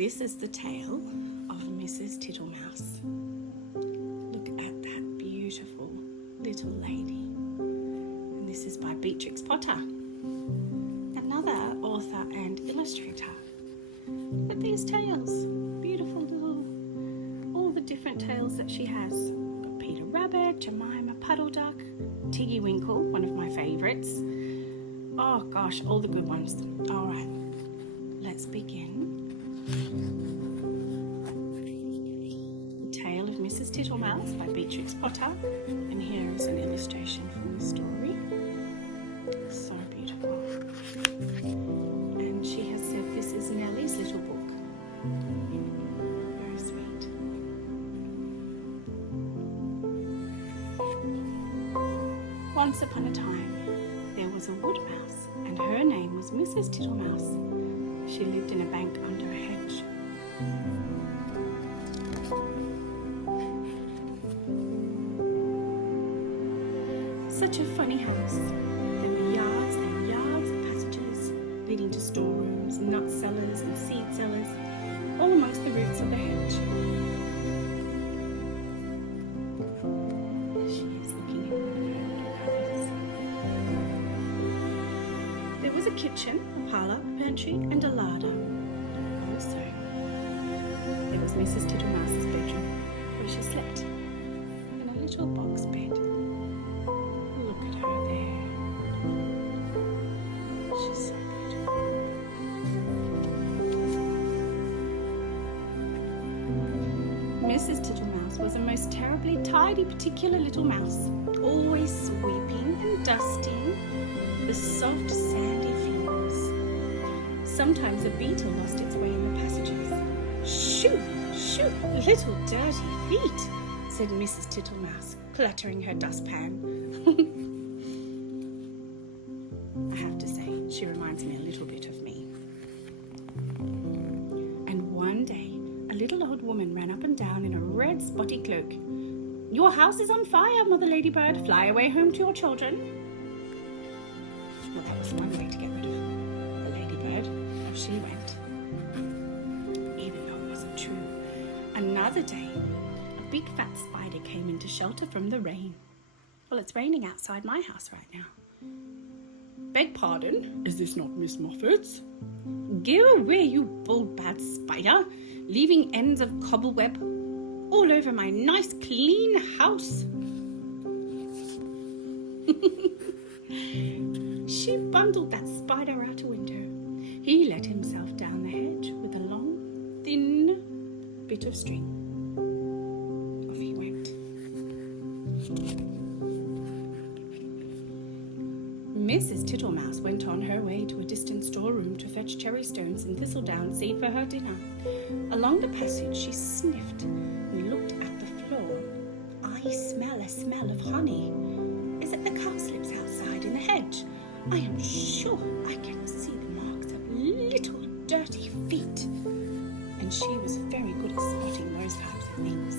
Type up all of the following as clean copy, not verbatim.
This is the tale of Mrs. Tittlemouse. Look at that beautiful little lady. And this is by Beatrix Potter, another author and illustrator. Look at these tales, beautiful little, all the different tales that she has. Got Peter Rabbit, Jemima Puddle Duck, Tiggy Winkle, one of my favourites. Oh gosh, all the good ones. All right, let's begin. The Tale of Mrs. Tittlemouse by Beatrix Potter, and here is an illustration from the story. So beautiful. And she has said this is Nellie's little book. Very sweet. Once upon a time, there was a wood mouse, and her name was Mrs. Tittlemouse. She lived in a bank under a hedge. Such a funny house. There were yards and yards of passages leading to storerooms, nut cellars and seed cellars, all amongst the roots of the hedge. She is looking in one of her little cupboards. There was a kitchen, a parlour, a pantry and a larder. Also, there was Mrs. Tittlemouse's bedroom, where she slept, in a little box bed. Look at her there. She's so beautiful. Mrs. Tittlemouse was a most terribly tidy, particular little mouse, always sweeping and dusting the soft, sandy floors. Sometimes a beetle lost its way in the passages. "Shoo, shoo, little dirty feet," said Mrs. Tittlemouse, clattering her dustpan. I have to say, she reminds me a little bit of me. And one day, a little old woman ran up and down in a red spotty cloak. "Your house is on fire, Mother Ladybird. Fly away home to your children." Well, that was one way to get rid of the ladybird. Off she went. Even though it wasn't true. Another day, a big fat spider came in to shelter from the rain. Well, it's raining outside my house right now. "Beg pardon, is this not Miss Moffat's?" "Go away, you bold bad spider, leaving ends of cobweb all over my nice clean house." She bundled that spider out a window. He let himself down the hedge with a long, thin bit of string. Off he went. Mrs. Tittlemouse went on her way to a distant storeroom to fetch cherry stones and thistledown seed for her dinner. Along the passage she sniffed and looked at the floor. "I smell a smell of honey. Is it the cowslips outside in the hedge? I am sure I can see the marks of little dirty feet." And she was very good at spotting those types of things.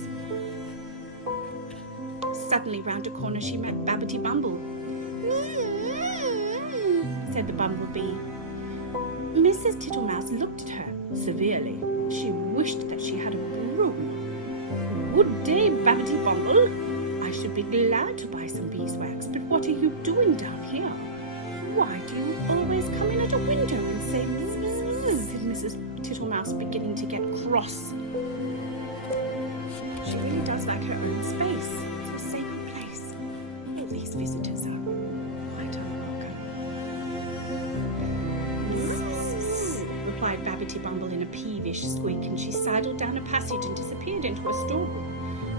Suddenly round a corner she met Babbity Bumble. Said the bumblebee. Mrs. Tittlemouse looked at her severely. She wished that she had a broom. "Good day, Babbity Bumble. I should be glad to buy some beeswax, but what are you doing down here? Why do you always come in at a window and say zzz, zzz," said Mrs. Tittlemouse, beginning to get cross. She really does like her own space. It's a sacred place. All these visitors are quite unwelcome. "Zzz," replied Babbity Bumble in a peevish squeak, and she sidled down a passage and disappeared into a storeroom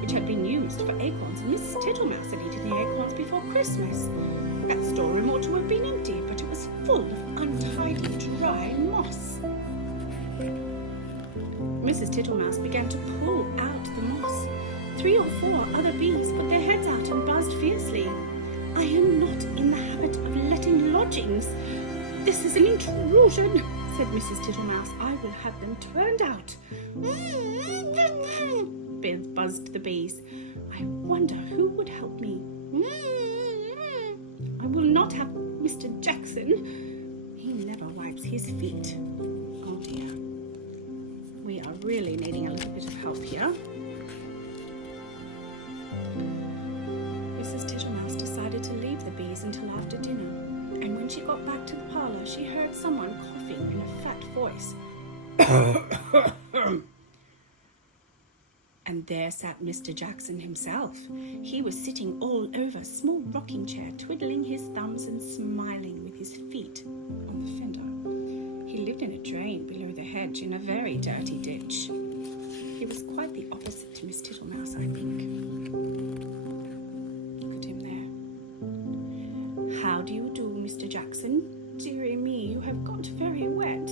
which had been used for acorns, and Mrs. Tittlemouse had eaten the acorns before Christmas. That storeroom ought to have been empty, but it was full of untidy, dry moss. Mrs. Tittlemouse began to pull out the moss. 3 or 4 other bees put their heads out and buzzed fiercely. "I am not in the habit of letting lodgings. This is an intrusion," said Mrs. Tittlemouse. "I will have them turned out." Buzzed the bees. "I wonder who would help me. I will not have Mr. Jackson. He never wipes his feet. Oh dear. We really needing a little bit of help here. Mrs. Tittlemouse decided to leave the bees until after dinner, and when she got back to the parlour, she heard someone coughing in a fat voice. And there sat Mr. Jackson himself. He was sitting all over a small rocking chair, twiddling his thumbs and smiling with his feet on the fender. He lived in a drain below the hedge in a very dirty ditch. He was quite the opposite to Miss Tittlemouse, I think. Look at him there. How do you do, Mr. Jackson? Dearie me, you have got very wet.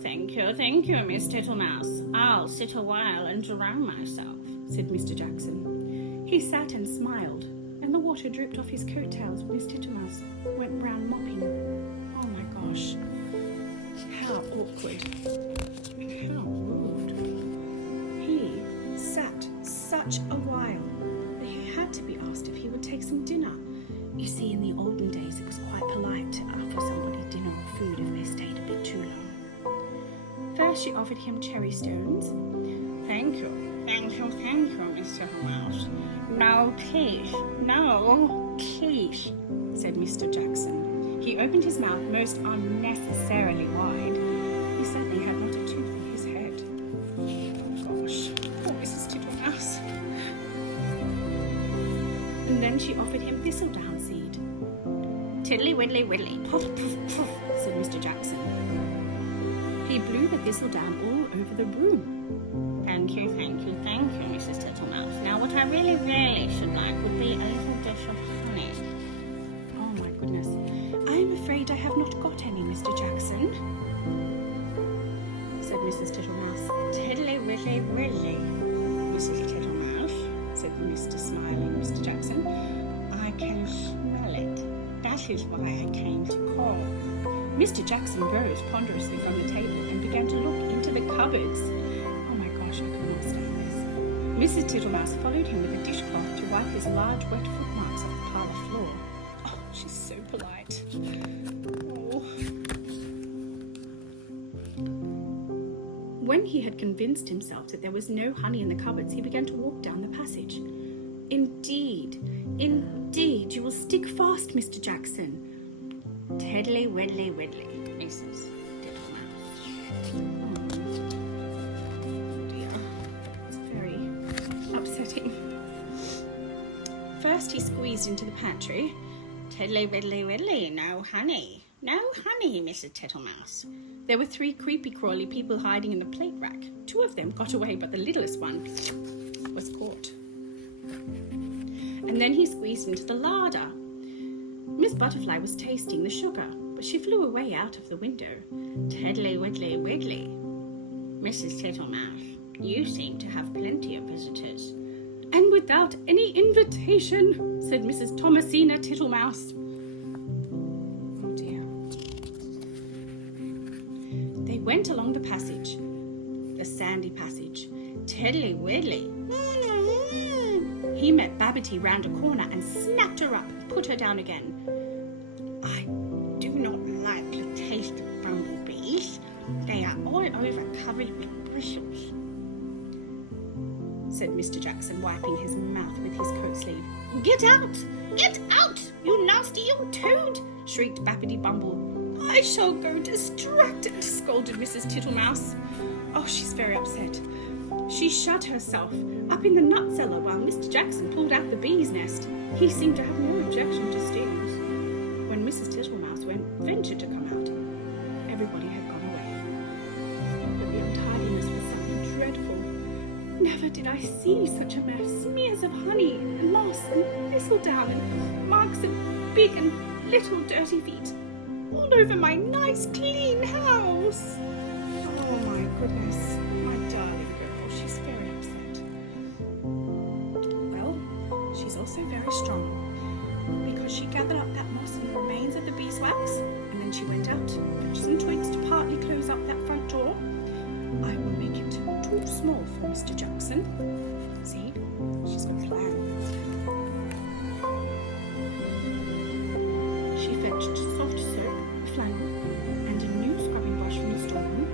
Thank you, Miss Tittlemouse. I'll sit a while and drown myself, said Mr. Jackson. He sat and smiled, and the water dripped off his coattails when Miss Tittlemouse went round mopping. Oh my gosh. How awkward. How rude. He sat such a while that he had to be asked if he would take some dinner. You see, in the olden days, it was quite polite to offer somebody dinner or food if they stayed a bit too long. First, she offered him cherry stones. Thank you, Miss Tittlemouse. No, please, said Mr. Jackson. He opened his mouth most unnecessarily wide. He certainly had not a tooth in his head. Oh gosh, poor Mrs. Tittlemouse. And then she offered him thistledown seed. Tiddly widdly widdly, puff puff puff, said Mr. Jackson. He blew the thistledown all over the room. Thank you, Mrs. Tittlemouse. Now what I really should like would be a little dish of honey. Oh my goodness. I am afraid I have not got any, Mr. Jackson, said Mrs. Tittlemouse. Tiddly widdly widdly, Mrs. Tittlemouse, said Mr. Smiling Mr. Jackson. I can smell it. That is why I came to call. Mr. Jackson rose ponderously from the table and began to look into the cupboards. Oh my gosh, I could not stand this. Mrs. Tittlemouse followed him with a dishcloth to wipe his large wet footmarks off the parlour floor. Oh, she's so polite. Oh. When he had convinced himself that there was no honey in the cupboards, he began to walk down the passage. Indeed, you will stick fast, Mr. Jackson. Tiddly widdly widdly, Mrs. Tittlemouse. Oh dear, it's very upsetting. First he squeezed into the pantry. Tiddly widdly widdly, no honey, Mrs. Tittlemouse. There were 3 creepy crawly people hiding in the plate rack. 2 of them got away, but the littlest one was caught. And then he squeezed into the larder. Miss Butterfly was tasting the sugar, but she flew away out of the window. Tiddly widdly widdly, Mrs. Tittlemouse, you seem to have plenty of visitors. And without any invitation, said Mrs. Thomasina Tittlemouse. Oh dear. They went along the passage, the sandy passage. Tiddly widdly. He met Babbity round a corner and snapped her up and put her down again. I do not like the taste of bumblebees. They are all over covered with bristles, said Mr. Jackson, wiping his mouth with his coat sleeve. Get out! Get out, you nasty old toad! Shrieked Babbity Bumble. I shall go distracted, scolded Mrs. Tittlemouse. Oh, she's very upset. She shut herself up in the nut cellar while Mr. Jackson pulled out the bee's nest. He seemed to have no objection to stings. When Mrs. Tittlemouse ventured to come out, everybody had gone away. But the untidiness was something dreadful. Never did I see such a mess. Smears of honey and moss and thistledown and marks of big and little dirty feet all over my nice clean house. Oh my goodness, my darling girl, she's very upset. Well, she's also very strong, because she gathered up that moss and the remains of the beeswax, and then she went out, fetched some twigs to partly close up that front door. I will make it too small for Mr. Jackson. See, she's got a plan. She fetched soft soap, flannel, and a new scrubbing brush from the storeroom.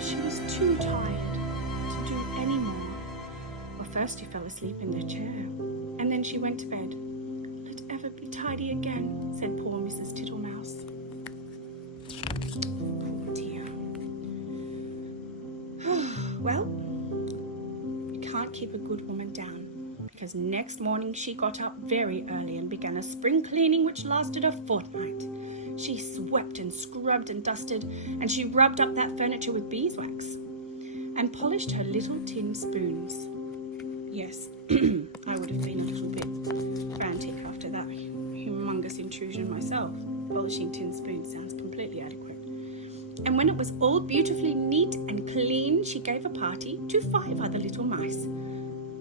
She was too too tired to do any more. Well, first he fell asleep in the chair, and then she went to bed. "Will it ever be tidy again?" said poor Mrs. Tittlemouse. Oh dear. Well, you can't keep a good woman down, because next morning she got up very early and began a spring cleaning which lasted a fortnight. She swept and scrubbed and dusted, and she rubbed up that furniture with beeswax, and polished her little tin spoons. Yes, I would have been a little bit frantic after that humongous intrusion myself. Polishing tin spoons sounds completely adequate. And when it was all beautifully neat and clean, she gave a party to 5 other little mice,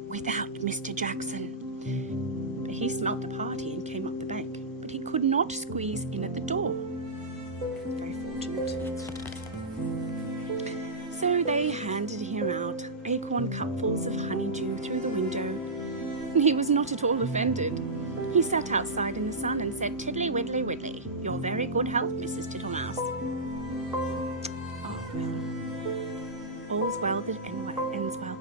without Mr. Jackson. He smelt the party and came up the bank, but he could not squeeze in at the door. Very fortunate. So they handed him out acorn cupfuls of honeydew through the window, and he was not at all offended. He sat outside in the sun and said, "Tiddly widdly widdly, your very good health, Mrs. Tittlemouse." Oh well, all's well that ends well.